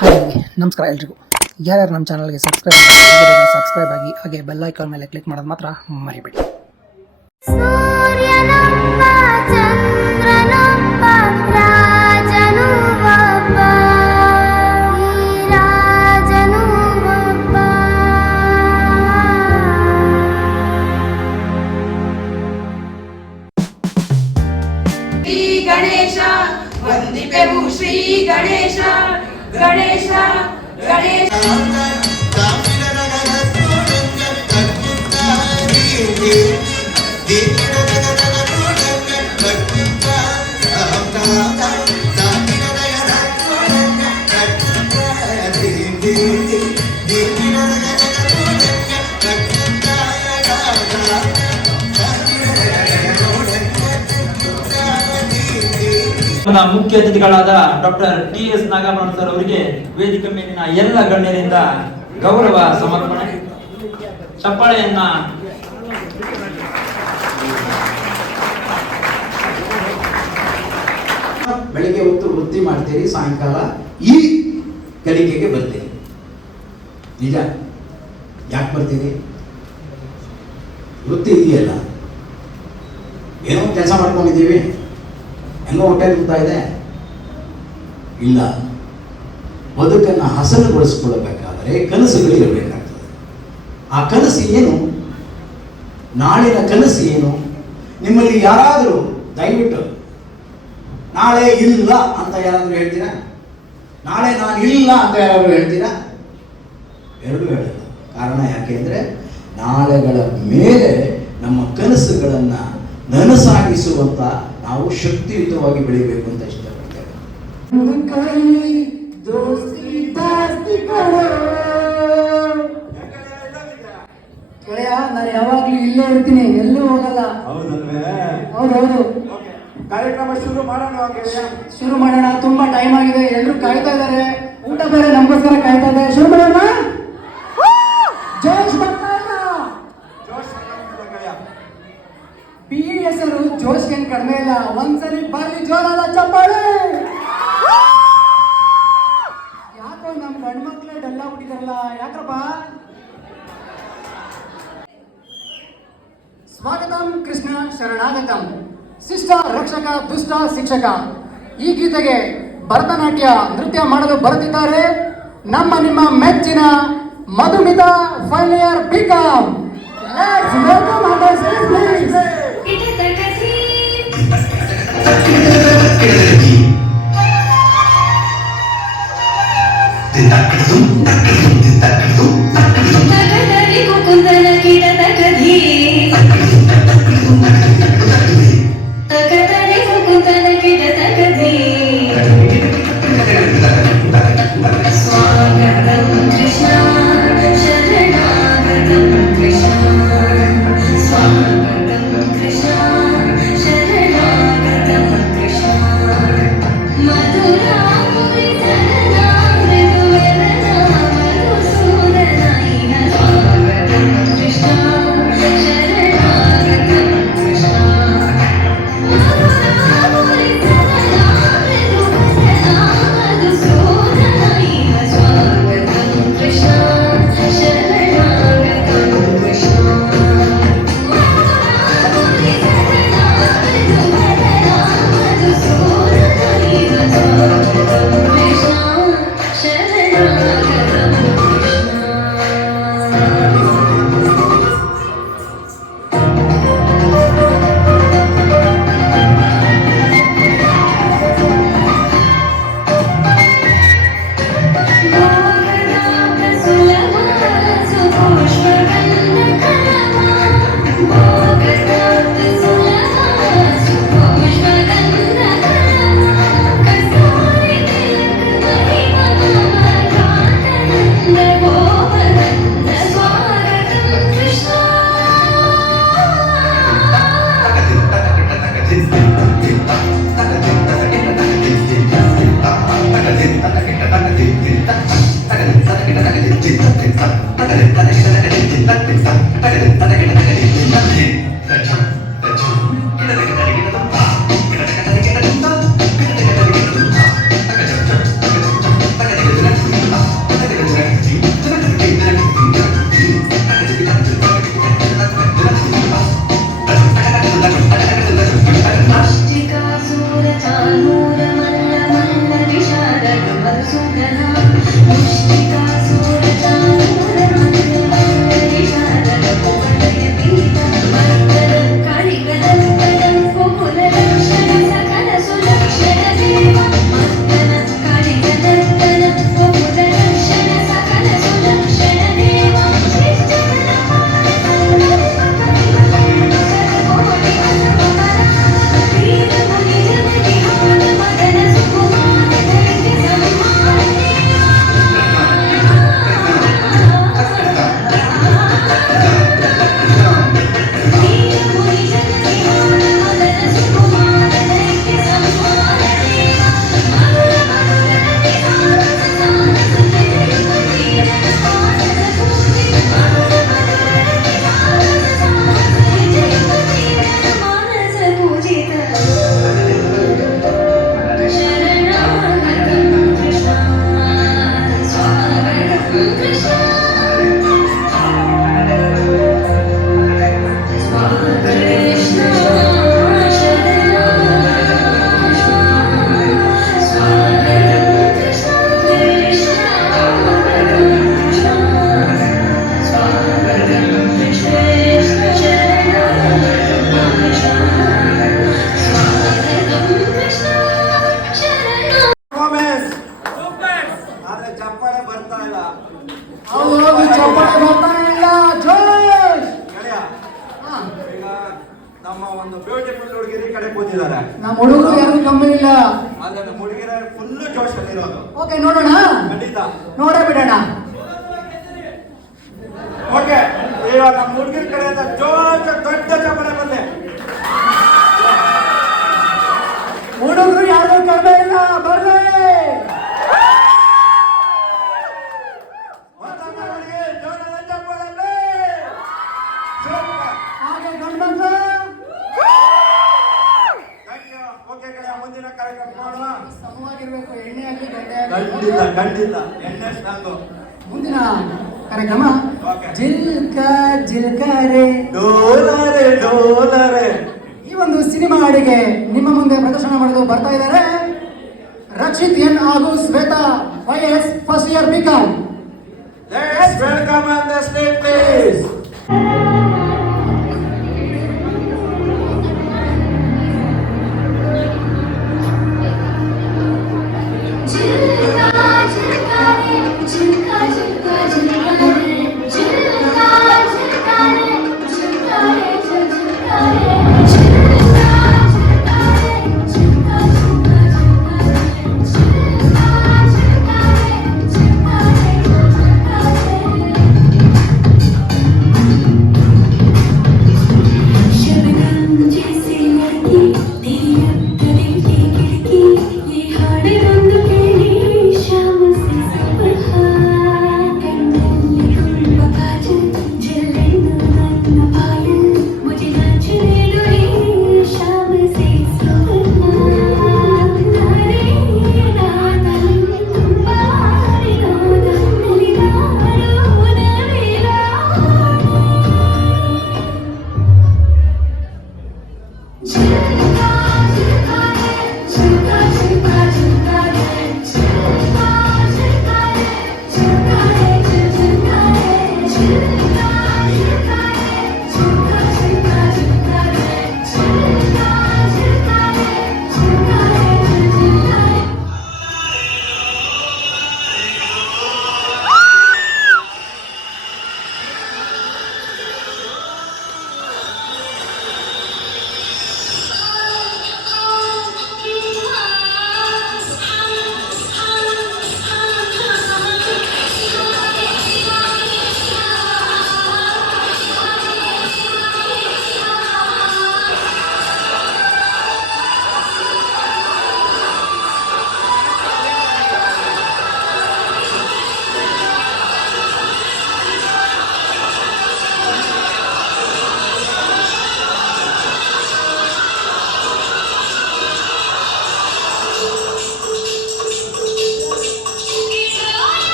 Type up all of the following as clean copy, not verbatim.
Hi ನಮಸ್ಕಾರ ಎಲ್ರಿಗೂ. ಯಾರ್ಯಾರು ನಮ್ಮ ಚಾನಲ್ಗೆ ಸಬ್ಸ್ಕ್ರೈಬ್ ಆಗಿ ಹಾಗೆ ಬೆಲ್ ಐಕಾನ್ ಮೇಲೆ ಕ್ಲಿಕ್ ಮಾಡೋದು ಮಾತ್ರ ಮರಿಬೇಡಿ. ಗಣೇಶ ವಂದಿಪೆವು ಶ್ರೀ ಗಣೇಶ ಗಣೇಶ ಗಣೇಶ ಮುಖ್ಯ ಅತಿಥಿಗಳಾದ ಡಾಕ್ಟರ್ ಟಿ.ಎಸ್. ನಾಗಭರಣ ಸರ್ ಅವರಿಗೆ ವೇದಿಕೆ ಮೇಲಿನ ಎಲ್ಲ ಗಣ್ಯರಿಂದ ಗೌರವ ಸಮರ್ಪಣೆ. ಚಪ್ಪಾಳೆಯನ್ನ ಬೆಳಿಗ್ಗೆ ಹೊತ್ತು ವೃತ್ತಿ ಮಾಡ್ತೀರಿ, ಸಾಯಂಕಾಲ ಈ ಕಲಿಕೆಗೆ ಬರ್ತೀರಿ. ನಿಜ. ಯಾಕೆ ಬರ್ತೀರಿ? ವೃತ್ತಿ ಇದೆಯಲ್ಲ, ಏನೋ ಕೆಲಸ ಮಾಡ್ಕೊಂಡಿದ್ದೀವಿ, ಹೆಂಗೋ ಹೊಟ್ಟೆ ತುಂಬ್ತಾ ಇದೆ ಇಲ್ಲ. ಬದುಕನ್ನು ಹಸನುಗೊಳಿಸ್ಕೊಳ್ಬೇಕಾದರೆ ಕನಸುಗಳು ಇರಬೇಕಾಗ್ತದೆ. ಆ ಕನಸು ಏನು? ನಾಳಿನ ಕನಸು ಏನು? ನಿಮ್ಮಲ್ಲಿ ಯಾರಾದರೂ ದಯವಿಟ್ಟು ನಾಳೆ ಇಲ್ಲ ಅಂತ ಯಾರಾದರೂ ಹೇಳ್ತೀರಾ? ನಾಳೆ ನಾನು ಇಲ್ಲ ಅಂತ ಯಾರಾದರೂ ಹೇಳ್ತೀರಾ? ಎರಡು ಹೇಳಲ್ಲ. ಕಾರಣ ಯಾಕೆಂದರೆ ನಾಳೆಗಳ ಮೇಲೆ ನಮ್ಮ ಕನಸುಗಳನ್ನು ನನಸಾಗಿಸುವಂತ ನಾವು ಶಕ್ತಿಯುತವಾಗಿ ಬೆಳಿಬೇಕು ಅಂತ ಇಷ್ಟಪಡ್ತೇವೆ. ಗೆಳೆಯ, ನಾನು ಯಾವಾಗ್ಲೂ ಇಲ್ಲೇ ಇರ್ತೀನಿ, ಎಲ್ಲೂ ಹೋಗಲ್ಲ. ಹೌದೌದು. ಕಾರ್ಯಕ್ರಮ ಶುರು ಮಾಡೋಣ. ಶುರು ಮಾಡೋಣ. ತುಂಬಾ ಟೈಮ್ ಆಗಿದೆ, ಎಲ್ಲರೂ ಕಾಯ್ತಾ ಇದಾರೆ. ಊಟ ಬೇರೆ ನಮಗೋಸ್ಕರ ಕಾಯ್ತಾ ಇದೆ. ಶುರು ಮಾಡೋಣ. ಜೋಶ್ ಬರ್ತಾ ಇಲ್ಲ. BE ಹೆಸರು ಜೋಶ್ ಏನ್ ಕಡಿಮೆ ಇಲ್ಲ. ಒಂದ್ಸರಿ ಬರ್ಲಿ ಜೋರಾದ ಚಪ್ಪಾಳೆ. ಯಾಕೋ ನಮ್ ಗಂಡು ಮಕ್ಳೇ ಡಲ್ಲ ಬಿಟ್ಟಿದಾರಲ್ಲ, ಯಾಕಪ್ಪ? ಸ್ವಾಗತಂ ಕೃಷ್ಣ ಶರಣಾಗತಂ, ಶಿಷ್ಟ ರಕ್ಷಕ ದುಷ್ಟ ಶಿಕ್ಷಕ. ಈ ಗೀತೆಗೆ ಭರತನಾಟ್ಯ ನೃತ್ಯ ಮಾಡಲು ಬರುತ್ತಿದ್ದಾರೆ ನಮ್ಮ ನಿಮ್ಮ ಮೆಚ್ಚಿನ Madhumita final year BCom. Let's welcome her, please. Performance ಆದ್ರೆ ಚಪ್ಪಾಳೆ ಬರ್ತಾ ಇಲ್ಲ. ಹೌದು ಚಪ್ಪಾಳೆ ಬರ್ತಾನೆ ಇಲ್ಲ. ಜೋಶ್. ಗೆಳೆಯ, ಹಾ, ಈಗ ನಮ್ಮ ಒಂದು ಬ್ಯೂಟಿಫುಲ್ ಹುಡುಗಿರಿ ಕಡೆ ಕೂತಿದ್ದಾರೆ. ನಮ್ಮ ಹುಡುಗರು ಯಾರು ಕಮ್ಮಿ ಇಲ್ಲ. ಆದ್ರೆ ನಮ್ಮ ಹುಡುಗಿರ ಫುಲ್ ಜೋಶ್ ಅಲ್ಲಿರೋದು. ಓಕೆ, ನೋಡೋಣ, ಖಂಡಿತ. ನೋಡೇ ಬಿಡೋಣ. ಓಕೆ, ಈಗ ನಮ್ಮ ಹುಡುಗಿರ ಕಡೆಯಿಂದ ಜೋಶ್ ದೊಡ್ಡ ಚಪ್ಪಾಳೆ ಬಂದೆ. ಹುಡುಗರು ಯಾರು ಕಮ್ಮಿ ಇಲ್ಲ, ಬರ್ಲಿ. ಮತ್ತೊಮ್ಮೆ ಹುಡುಗಿ ಜೋರಾದ ಚಪ್ಪಾಳೆ ಬರ್ಲಿ. ಸೂಪರ್. ಹಾಗೆ ಗಂಡ್ಮಕ್ಳು Thank you. ಓಕೆ ಗೆಳೆಯ, ಮುಂದಿನ ಕಾರ್ಯಕ್ರಮ ಮಾಡೋಣ. ಸಮವಾಗಿರ್ಬೇಕು, ಎಣ್ಣೆ ಆಗಲಿ ಗಡ್ಡೆ ಖಂಡಿತ ಆಗಲಿ. ಖಂಡಿತ ಎಣ್ಣೆ ಸ್ನಾನು. ಮುಂದಿನ ಕಾರ್ಯಕ್ರಮ ಓಕೆ. ಜಿಲ್ಕ ಜಿಲ್ಕರೆ. ಡೋಲರೆ ಡೋಲರೆ. ಈ ಒಂದು ಸಿನಿಮಾ ಹಾಡಿಗೆ ನಿಮ್ಮ ಮುಂದೆ ಪ್ರದರ್ಶನ ಮಾಡಲು ಬರ್ತಾ ಇದ್ದಾರೆ ರಕ್ಷಿತ್ ಎನ್ ಹಾಗೂ Shweta YS first year BCom. Let's welcome on the stage, please.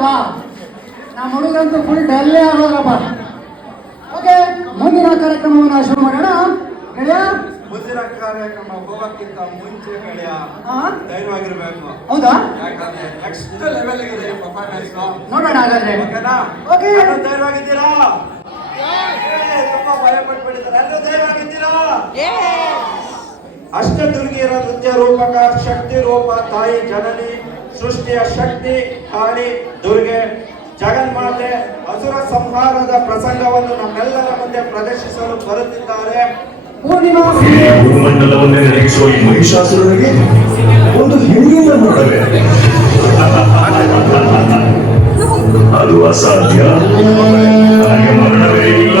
ಅಲ್ವಾ? ನಮ್ಮ ಹುಡುಗಂತೂ ಫುಲ್ ಡಲ್ಲೇ ಆಗೋದ್ರಪ್ಪ. ಓಕೆ, ಮುಂದಿನ ಕಾರ್ಯಕ್ರಮವನ್ನು ಶುರು ಮಾಡೋಣ. ಗೆಳೆಯ, ಮುಂದಿನ ಕಾರ್ಯಕ್ರಮ ಹೋಗೋಕ್ಕಿಂತ ಮುಂಚೆ ಗೆಳೆಯ ಹಾ? ಧೈರ್ಯವಾಗಿರ್ಬೇಕು. ಹೌದಾ? ಯಾಕಂದ್ರೆ ನೆಕ್ಸ್ಟ್ ಲೆವೆಲ್ ಇದೆ ಪರ್ಫಾರ್ಮೆನ್ಸ್. ನೋಡೋಣ ಹಾಗಾದ್ರೆ. ಓಕೆನಾ? ಓಕೆ. ಎಲ್ಲರೂ ಧೈರ್ಯವಾಗಿದ್ದೀರಾ? ತುಂಬಾ ಭಯ ಪಟ್ಬಿಟ್ಟಿದ್ದಾರೆ. ಎಲ್ಲರೂ ಧೈರ್ಯವಾಗಿದ್ದೀರಾ? ಅಷ್ಟದುರ್ಗಿಯರ ನೃತ್ಯ ರೂಪಕ ಶಕ್ತಿ ರೂಪ ತಾಯಿ ಜನನಿ ಸೃಷ್ಟಿಯ ಶಕ್ತಿ ಕಾಳಿ ದುರ್ಗೆ ಜಗನ್ಮಾತೆ ಅಸುರ ಸಂಹಾರದ ಪ್ರಸಂಗವನ್ನು ನಮ್ಮೆಲ್ಲರ ಮುಂದೆ ಪ್ರದರ್ಶಿಸಲು ಬರುತ್ತಿದ್ದಾರೆ. ಪೂರ್ಣಿಮಾ ಭೂಮಂಡಲವನ್ನೇ ನಡೆಸುವ ಈ ಮಹಿಷಾಸುರನಿಗೆ ಒಂದು ಹೆಣ್ಣಿನ ನೋಡವೇ ಅದು ಅಸಾಧ್ಯ. ನನಗೆ ಮರಣವೇ ಇಲ್ಲ.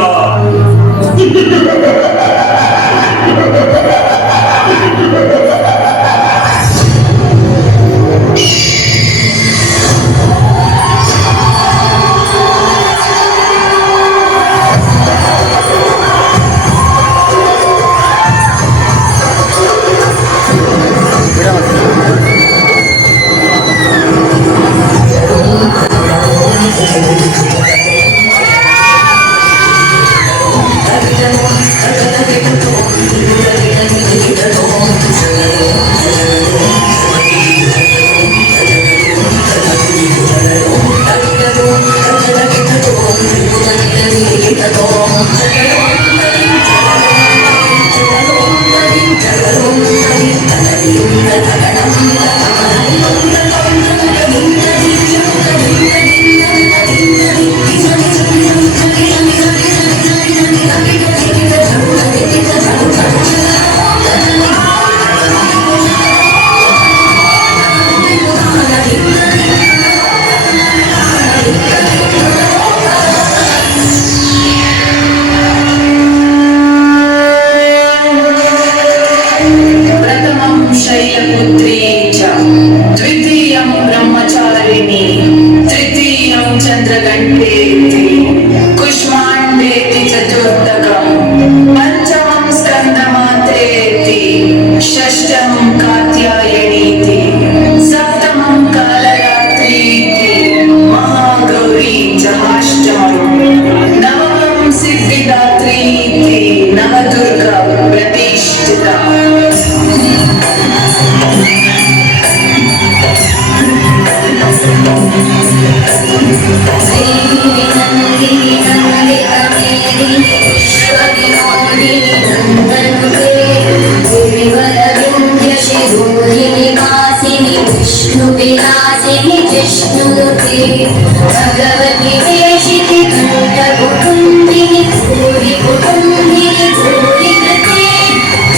चंद्रघंटेति कुष्माण्डेति चतुर्थकं पंचमं स्कन्दमात्रेति षष्ठं कात्यायनीति सप्तमं कालरात्रीति महागौरी च अष्टमं नवमं सिद्धिदात्रीति नवदुर्गा प्रतिष्ठिता भगवती वेशिति कुटुम्बिनि भूरि कुटुम्बिनि भूरि कृते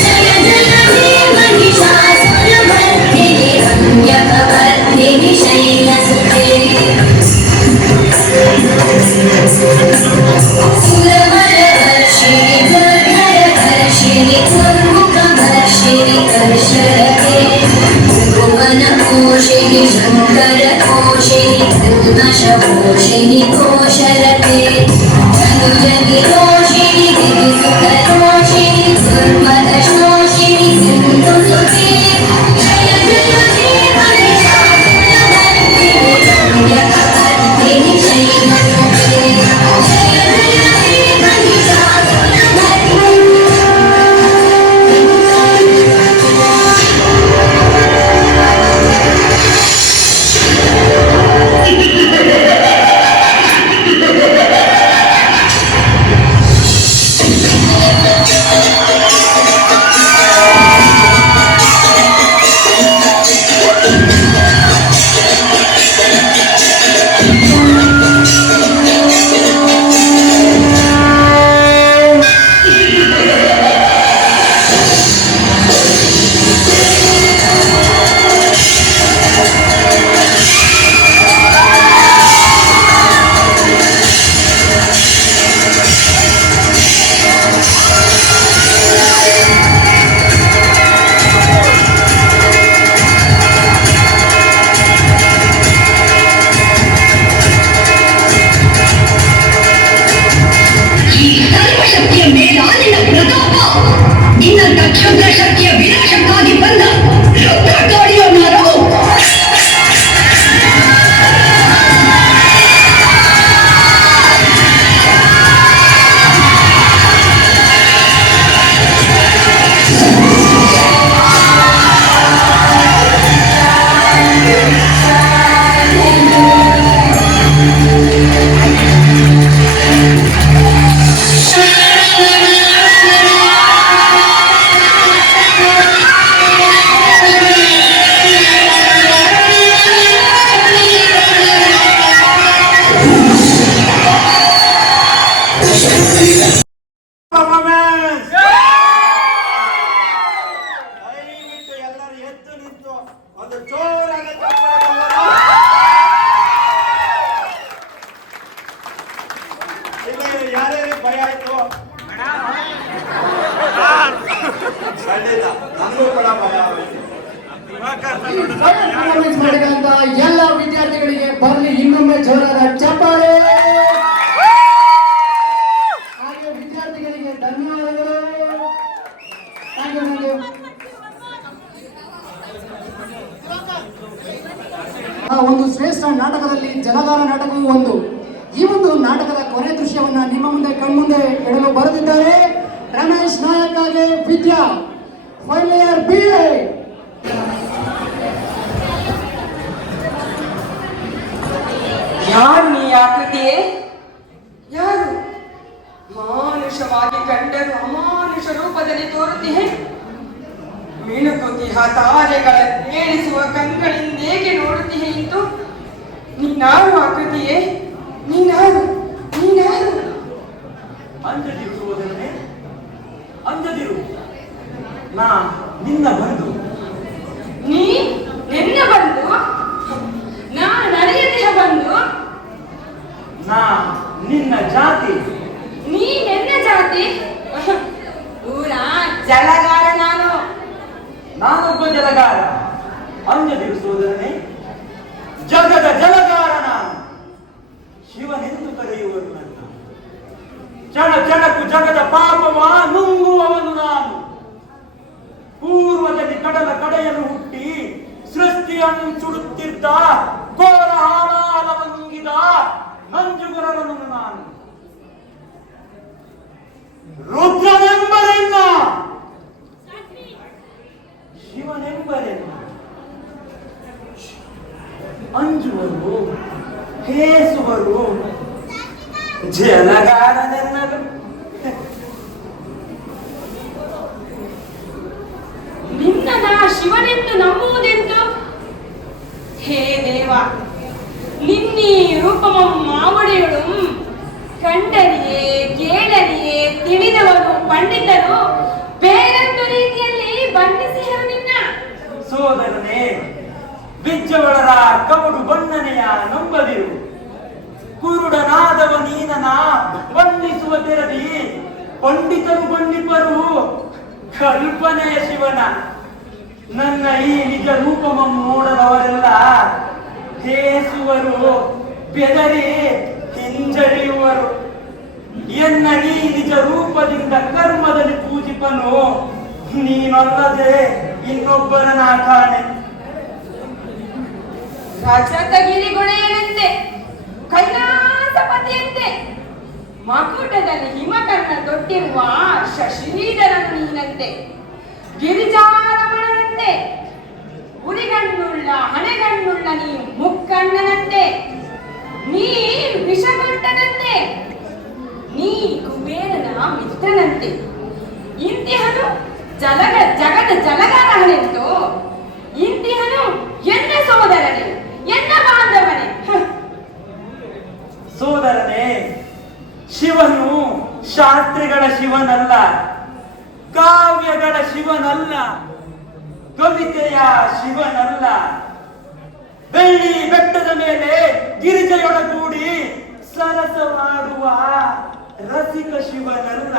जय जय हे महिषासुरमर्दिनि रम्यकवर्दिनि शैलसुते सुरवरवर्षिणि दुर्धरवर्षिणि दुर्मुखवर्षिणि कर्षरते भुवनकोशिनि शङ्करकोशिनि कल्मषकोशिनि कोशरते धनुजनिरोषिणि गिरिसुतरोषिणि दुर्मदशोषिणि सिन्धुसुते जय जय हे महिषासुरमर्दिनि रम्यकवर्दिनि शैलसुते जय जय हे महिषासुरमर्दिनि ಒಂದು ಜೋರಾದ ಚಪ್ಪಾಳೆ ಕೊಡೋಣ. ಇಲ್ಲಿ ಯಾರ್ಯಾರಿಗೆ ಭಯ ಆಯ್ತು? ಖಂಡಿತ ನನಗೂ ಕೂಡ ಭಯ ಆಗುತ್ತೆ. ಪರ್ಫಾರ್ಮೆನ್ಸ್ ಮಾಡಿದಂತ ಎಲ್ಲ ವಿದ್ಯಾರ್ಥಿಗಳಿಗೆ ಬರಲಿ ಇನ್ನೊಮ್ಮೆ ಜೋರಾದ ಚಪ್ಪಾಳೆ. ಹಾಗೆ ವಿದ್ಯಾರ್ಥಿಗಳಿಗೆ ಧನ್ಯವಾದಗಳು. Thank you. ಒಂದು ಶ್ರೇಷ್ಠ ನಾಟಕದಲ್ಲಿ ಜಲಗಾರ ನಾಟಕವೂ ಒಂದು. ಈ ಒಂದು ನಾಟಕದ ಕೊನೆ ದೃಶ್ಯವನ್ನ ನಿಮ್ಮ ಮುಂದೆ ಕಣ್ಮುಂದೆ ಇಡಲು ಬರೆದಿದ್ದಾರೆ ರಮೇಶ್ ನಾಯಕ್ ಹಾಗೆ ವಿದ್ಯಾ, ಫೈನಲ್ ಇಯರ್ BA. ಯಾರು ನೀ ಆಕೃತಿಯೇ? ಯಾರು? ಮಾನುಷವಾಗಿ ಕಂಡರೂ ಅಮಾನುಷ ರೂಪದಲ್ಲಿ ತೋರುತ್ತೀಯೇ. ಮಿಣುಕುತಿಹ ತಾರೆಗಳ ಕೇಳಿಸುವ ಕಂಗಳಿಂದೇಕೆ ನೋಡುತ್ತೀಯೇ ಇಂತು? ನೀನಾರು ಆಕೃತಿಯೇ? ನೀನಾರು? ಅಂಜದಿರು ಸೋದರನೇ, ಅಂಜದಿರು. ನಾ ನಿನ್ನ ಬಂಧು. ನೀ ನಿನ್ನ ಬಂಧು? ನಾ ನಡೆಯದಿಹ ಬಂಧು? ನಾ ನಿನ್ನ ಜಾತಿ. ನೀ ನನ್ನ ಜಾತಿ? ಊರ ಜಲಗಾರ ನಾನೊಬ್ಬ ಜಲಗಾರ. ಅಂಜದಿರು ಸೋದರನೇ, ಜಗದ ಜಲಗಾರ ನಾನು. ಶಿವನೆಂದು ಕರೆಯುವರು ನನ್ನ. ಚಣ ಚಣಕು ಜಗದ ಪಾಪವ ನುಂಗುವವನು ನಾನು. ಪೂರ್ವದಲ್ಲಿ ಕಡಲ ಕಡೆಯನ್ನು ಹುಟ್ಟಿ ಸೃಷ್ಟಿಯನ್ನು ಸುಡುತ್ತಿದ್ದ ಘೋರ ಹಾಳಾಲವನ್ನು ನುಂಗಿದ ಮಂಜುಗುರವನು ನಾನು. ರುದ್ರನೆಂಬರೆನ್ನ, ಶಿವನೆಂಬರೆನ್ನ. ಅಂಜುವರು, ಹೇಸುವರು, ಜಲಗಾರನೆನ್ನಲು. ನಿನ್ನ ಶಿವನೆಂದು ನಂಬುವುದೆಂದು? ಹೇ ದೇವ, ನಿನ್ನೀ ರೂಪಮಂ ಮಾವಡಿಯಳು ಕಂಡರಿಯೇ ಕೇಳರಿಯೇ ತಿಳಿದವರು ಪಂಡಿತರು ಬೇರೊಂದು ರೀತಿಯಲ್ಲಿ ಬಣ್ಣಿಸಿದರು ನಿನ್ನ. ಸೋದರನೇ, ಬಿಜ್ಜವಳರ ಕವಡು ಬಣ್ಣನೆಯ ನಂಬದಿರು. ಕುರುಡನಾದವ ನೀನನ ಬಣ್ಣಿಸುವ ತೆರದಿ ಪಂಡಿತರು ಬಣ್ಣಿಪರು ಕಲ್ಪನೆಯ ಶಿವನ. ನನ್ನ ಈ ನಿಜ ರೂಪವನ್ನು ನೋಡದವರೆಲ್ಲ ಹೇಸುವರು, ಬೆದರಿ ಹಿಂಜರಿಯುವರು. ಎನ್ನ ಈ ನಿಜ ರೂಪದಿಂದ ಕರ್ಮದಲ್ಲಿ ಪೂಜಿಪನು ನೀನಲ್ಲದೆ ಇನ್ನೊಬ್ಬರನ ಕಾಣೆ. ರಜತಗಿರಿಗುಳೆಯನಂತೆ, ಕೈಲಾಸಪತಿಯಂತೆ, ಮಕುಟದಲ್ಲಿ ಹಿಮಕರ್ಣ ತೊಟ್ಟಿರುವ ಶಶಿಧರನು ನೀನಂತೆ. ಗಿರಿಜಾರಮಣನಂತೆ, ಉರಿಗಣ್ಣುಳ್ಳ ಹಣೆಗಣ್ಣುಳ್ಳ ನೀ ಮುಕ್ಕಣ್ಣನಂತೆ. ನೀ ವಿಷಕಂಠನಂತೆ, ನೀ ಕುಬೇರನ ಮಿತ್ರನಂತೆ. ಇಂತಿಹನು ಜಗದ ಜಲಗಾರನೆಂದು, ಇಂತಿಹನು ಎನ್ನ ಸೋದರನೇ, ಎನ್ನ ಬಾಂಧವನೇ. ಸೋದರನೇ, ಶಿವನು ಶಾಸ್ತ್ರಿಗಳ ಶಿವನಲ್ಲ, ಕಾವ್ಯಗಳ ಶಿವನಲ್ಲ, ಕವಿತೆಯ ಶಿವನಲ್ಲ. ಬೆಳ್ಳಿ ಬೆಟ್ಟದ ಮೇಲೆ ಗಿರಿಜೆಯೊಡಗೂಡಿ ಸರಸ ಮಾಡುವ ರಸಿಕ ಶಿವನಲ್ಲ.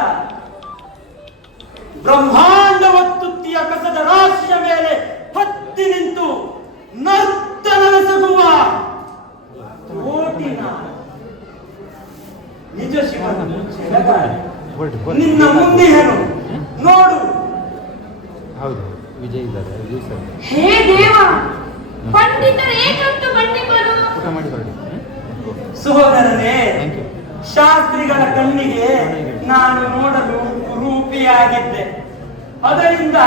ಬ್ರಹ್ಮಾಂಡ ಒತ್ತುತ್ತಿಯ ಕಸದ ರಾಶಿಯ ಮೇಲೆ ಹತ್ತಿ ನಿಂತು ನರ್ತನವೆಸಗುವ ಓಟಿನ ನಿಜ ಶಿವನ ಜಲಗಾರ. ನಿನ್ನ ಮುಂದಿಹನು ನೋಡು. ಹೇ ದೇವ, ಪಂಡಿತರು ಏಕಂತೂ ಬಣ್ಣಿಪರು. ಸಹೋದರನೇ, ಶಾಸ್ತ್ರಿಗಳ ಕಣ್ಣಿಗೆ ನಾನು ನೋಡಲು ರೂಪಿಯಾಗಿದ್ದೆ. ಅದರಿಂದ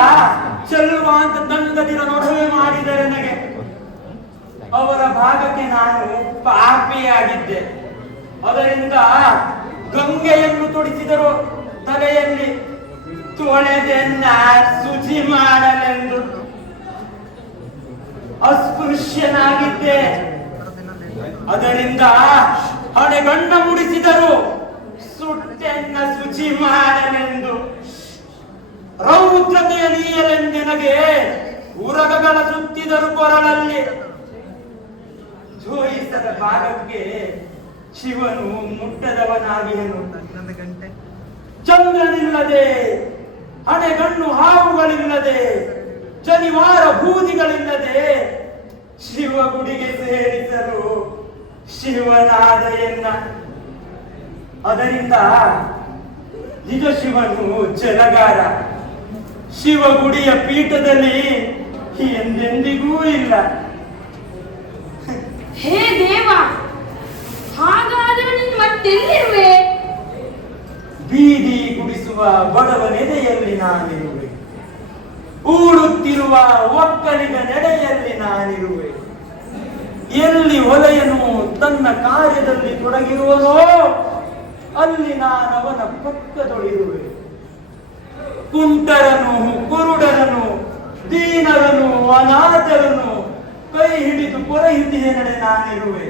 ಚೆಲ್ಲುವ ಅಂತ ತಂಗದಿರ ನೊಡವೆ ಮಾಡಿದರೆ ನನಗೆ ಅವರ ಭಾಗಕ್ಕೆ ನಾನು ಪಾಪಿಯಾಗಿದ್ದೆ. ಅದರಿಂದ ಗಂಗೆಯನ್ನು ತೊಡಿಸಿದರು ತಲೆಯಲ್ಲಿ ತೊಳೆದೆನ್ನ ಶುಚಿ ಮಾಡಲೆಂದು ಅಸ್ಪೃಶ್ಯನಾಗಿದ್ದೆ. ಅದರಿಂದ ಹಣೆಗಣ್ಣ ಮುಡಿಸಿದರು ಸುಟ್ಟೆನ್ನ ಶುಚಿ ಮಾಡಲೆಂದು. ರೌದ್ರತೆಯ ನೀಯಲೆಂದೆನಗೆ ಉರಗಗಳ ಸುತ್ತಿದರು ಕೊರಳಲ್ಲಿ. ಜೋಯಿಸದ ಭಾಗಕ್ಕೆ ಶಿವನು ಮುಟ್ಟದವನಾಗಿಯನು. ಚಂದ್ರನಿಲ್ಲದೆ, ಹಣೆಗಣ್ಣು ಹಾವುಗಳಿಲ್ಲದೆ, ಶನಿವಾರ ಬೂದಿಗಳಿಲ್ಲದೆ ಶಿವ ಗುಡಿಗೆ ಸೇರಿಸಲು ಶಿವನಾದ ಎನ್ನ. ಅದರಿಂದ ನಿಜ ಶಿವನು ಜಲಗಾರ. ಶಿವ ಗುಡಿಯ ಪೀಠದಲ್ಲಿ ಎಂದೆಂದಿಗೂ ಇಲ್ಲ. ಹೇ ದೇವ, ಹಾಗಾದರೆ ನೀನು ಮತ್ತೆಲ್ಲಿರುವೆ? ಬೀದಿ ಗುಡಿಸುವ ಬಡವನೆದೆಯಲ್ಲಿ ನಾನಿರುವೆ. ಊಡುತ್ತಿರುವ ಒಕ್ಕಲಿಗ ನೆಡೆಯಲ್ಲಿ ನಾನಿರುವೆ. ಎಲ್ಲಿ ಒಲೆಯನು ತನ್ನ ಕಾರ್ಯದಲ್ಲಿ ತೊಡಗಿರುವನೋ ಅಲ್ಲಿ ನಾನವನ ಪಕ್ಕದೊಳಿರುವೆ. ಕುಂಟರನು, ಕುರುಡರನು, ದೀನರನು, ಅನಾಥರನು ಕೈ ಹಿಡಿದು ಪೊರಹಿಂದಿಯ ನಡೆ ನಾನಿರುವೆ.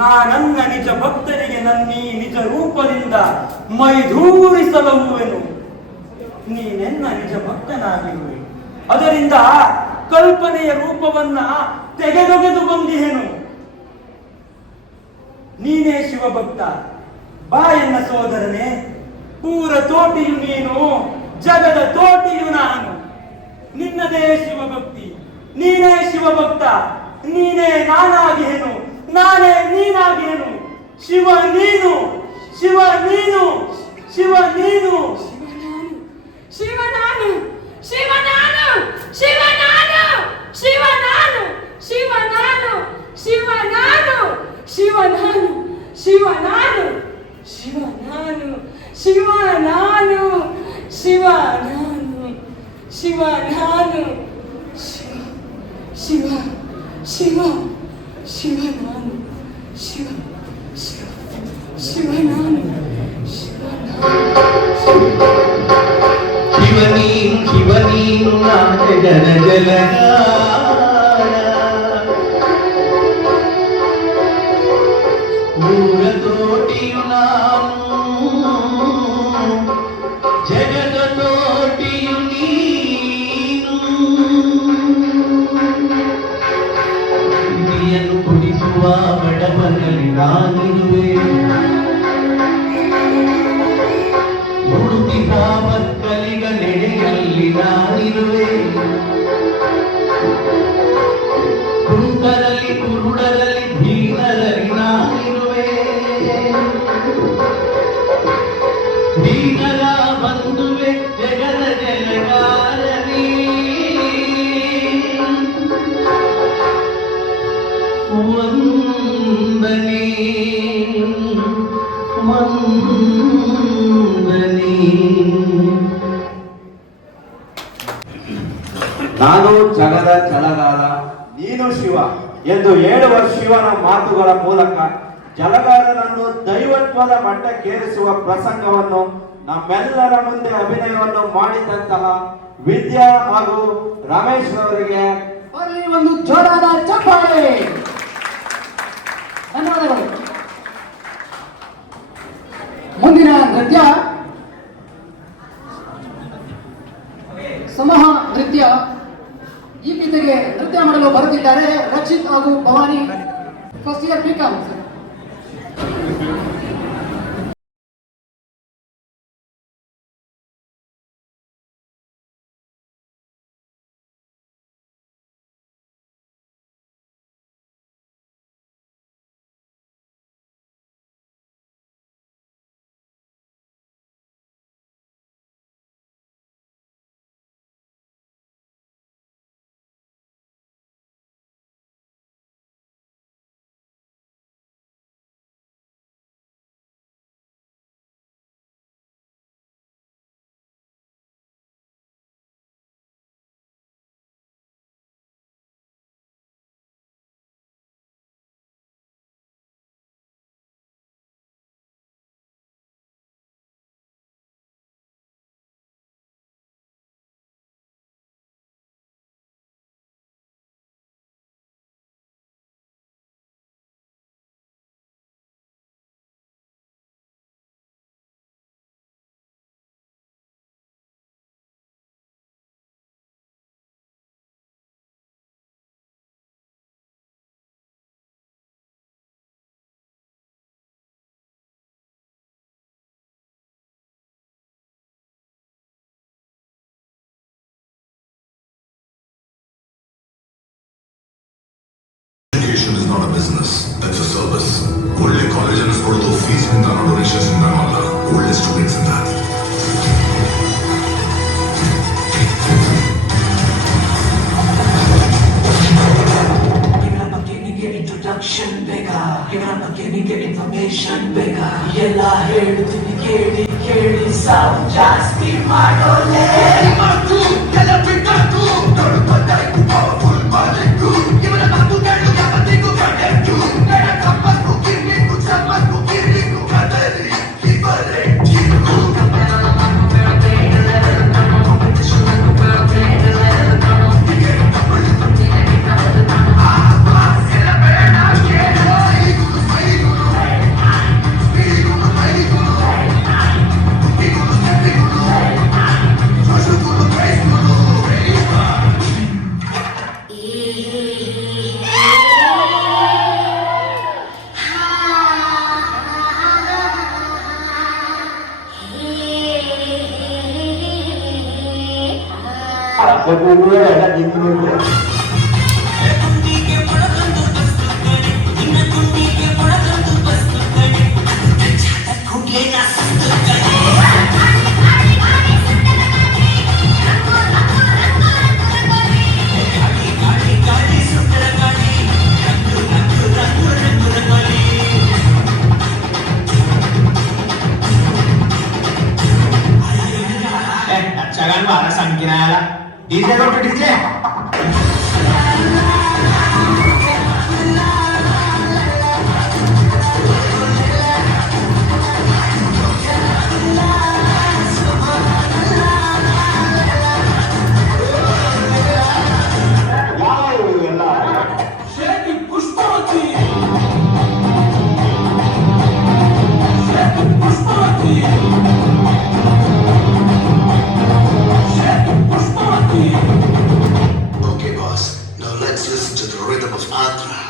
ನಾನನ್ನ ನಿಜ ಭಕ್ತರಿಗೆ ನನ್ನೀ ನಿಜ ರೂಪದಿಂದ ಮೈಧೂರಿಸಲುವೆನು. ನೀನೆನ್ನ ನಿಜ ಭಕ್ತನಾಗಿರುವೆ. ಅದರಿಂದ ಕಲ್ಪನೆಯ ರೂಪವನ್ನ ತೆಗೆದೊಗೆದು ಬಂದಿಹೆನು. ನೀನೇ ಶಿವಭಕ್ತ, ಬಾ ಎನ್ನ ಸೋದರನೇ. ಪೂರ ತೋಟಿಯು ನೀನು, ಜಗದ ತೋಟಿಯು ನಾನು. ನಿನ್ನದೇ ಶಿವಭಕ್ತಿ, ನೀನೇ ಶಿವಭಕ್ತ, ನೀನೇ ನಾನಾಗಿಹೆನು, ನಾನೇ ನೀನಾಗಿಹೆನು. ಶಿವ ನೀನು, ಶಿವ ನೀನು, ಶಿವ ನೀನು. ಶಿವನಾನು, ಶಿವನಾನು, ಶಿವನಾನು, ಶಿವನಾನು, ಶಿವನಾನು, ಶಿವನಾನು, ಶಿವನಾನು, ಶಿವನಾನು, ಶಿವನಾನು, ಶಿವನಾನು, ಶಿವನಾನು, ಶಿವನಾನು, ಶಿವ ಶಿವ ಶಿವನಾನು, ಶಿವ ಶಿವ ಶಿವನಾನು, ಶಿವನೀನು ಶಿವನೀನು ನಾಟ ಜನ ಜಲಗಾರ ಊರ ತೋಟಿಯು ನಾನು ಜಗದ ತೋಟಿಯು ನೀನು ನೀಯನ್ನು ಕುಡಿಸುವ ಬಡವನಲ್ಲಿ ನಾನಿರುವೆ ಉಡುಪಿದ ಮಕ್ಕಳಿಗ ನೆಡೆಯಲ್ಲಿ ನಾನಿರುವೆ ಕುಂಟರಲ್ಲಿ ಕುರುಡರಲ್ಲಿ ದೀನರಲ್ಲಿ ನಾನಿರುವೆ ದೀನರ ಬಂಧುವೆ ಜಗದ ಜಲಗಾರನಿ ವಂದನೆ ವಂದನೆ. ನಾನು ಜಗದ ಜಲಗಾರ, ನೀನು ಶಿವ ಎಂದು ಹೇಳುವ ಶಿವನ ಮಾತುಗಳ ಮೂಲಕ ಜಲಗಾರನನ್ನು ದೈವತ್ವದ ಮಟ್ಟಕ್ಕೇರಿಸುವ ಪ್ರಸಂಗವನ್ನು ನಮ್ಮೆಲ್ಲರ ಮುಂದೆ ಅಭಿನಯವನ್ನು ಮಾಡಿದಂತಹ ವಿದ್ಯಾ ಹಾಗೂ ರಮೇಶ್ ಅವರಿಗೆ ಬರಲಿ ಒಂದು ಜೋರಾದ ಚಪ್ಪಾಳೆ. ಧನ್ಯವಾದಗಳು. ಮುಂದಿನ ನೃತ್ಯ ಸಮೂಹ ನೃತ್ಯ. ಈ ಗೀತೆಗೆ ನೃತ್ಯ ಮಾಡಲು ಬರುತ್ತಿದ್ದಾರೆ ರಕ್ಷಿತ್ ಹಾಗೂ Bhavani. First year BCom. Not a business, it's a service. ಒಳ್ಳೆ ಕಾಲೇಜ್ ಅನ್ನಿಸ್ಕೊಳ್ಳೋದು ಫೀಸ್ ನಿಂದ ಡೊನೇಷನ್ಸ್ ಇಂದ ಅಲ್ಲ, ಒಳ್ಳೆ ಸ್ಟೂಡೆಂಟ್ಸ್ ಇಂದ. ಇವರ ಬಗ್ಗೆ ನಿಮಗೆ ಇಂಟ್ರೊಡಕ್ಷನ್ ಬೇಕಾ? ಇವರ ಬಗ್ಗೆ ನಿಮಗೆ ಇನ್ಫಾರ್ಮೇಶನ್ ಬೇಕಾ? ಎಲ್ಲ ಹೇಳ್ತೀನಿ ಕೇಳಿ ಕೇಳಿ, ಸಾವು ಜಾಸ್ತಿ ಮಾಡೋಲೆ. DJ go to DJ Okay, boss. Now let's listen to the rhythm of Andhra.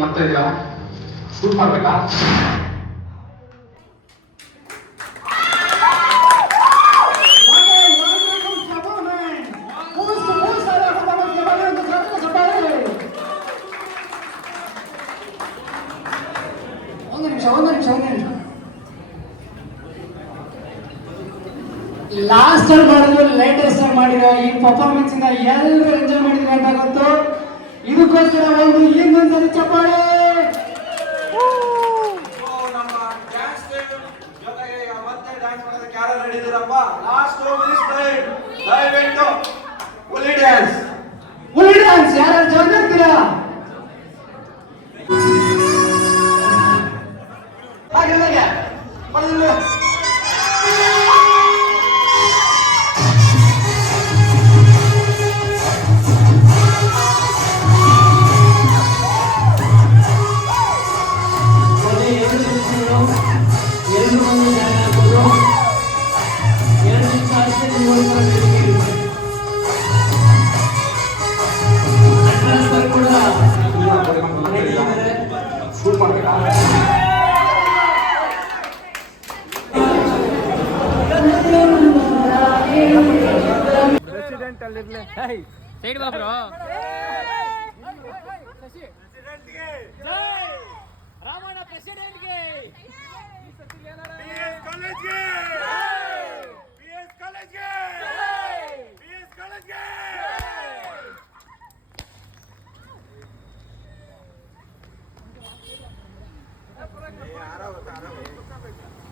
ಮಾಡ್ತಾ ಇದೆಯಾ? ಶೂಟ್ ಮಾಡ್ಬೇಕಾ? ಒಂದು ನಿಮಿಷ ಲಾಸ್ಟ್ ಅಲ್ಲಿ ಮಾಡಿದ್ರು ಲೇಟೆಸ್ಟ್ ಆಗಿ ಮಾಡಿರೋ ಈ ಪರ್ಫಾರ್ಮೆನ್ಸ್ ಇಂದ ಎಲ್ಲರೂ ಎಂಜಾಯ್ ಮಾಡಿದ್ವಿ ಅಂತ ಗೊತ್ತು. ಇದಕ್ಕೋಸ್ಕರ ಒಂದು ಇನ್ನೊಂದ್ಸರಿ ಚಪ್ಪಾಳೆ. ನಮ್ಮ ಡ್ಯಾನ್ಸ್ ಜೊತೆಗೆ ಮತ್ತೆ ಡ್ಯಾನ್ಸ್ ಮಾಡೋದಕ್ಕೆ ಯಾರು ನಡೆದಿರಪ್ಪ? ಲಾಸ್ಟ್ ದಯವಿಟ್ಟು ಹುಲಿ ಡ್ಯಾನ್ಸ್ ಯಾರು ಜಾಯ್ನ್ ಆಗ್ತೀರಾ? ಹಾಗೆ ಪ್ರೆಸಿಡೆಂಟ್ ಅಲ್ಲಿ ಸೈಡ್ ಬಾ ಬ್ರೋ. ಕಾಲೇಜ್ಗೆ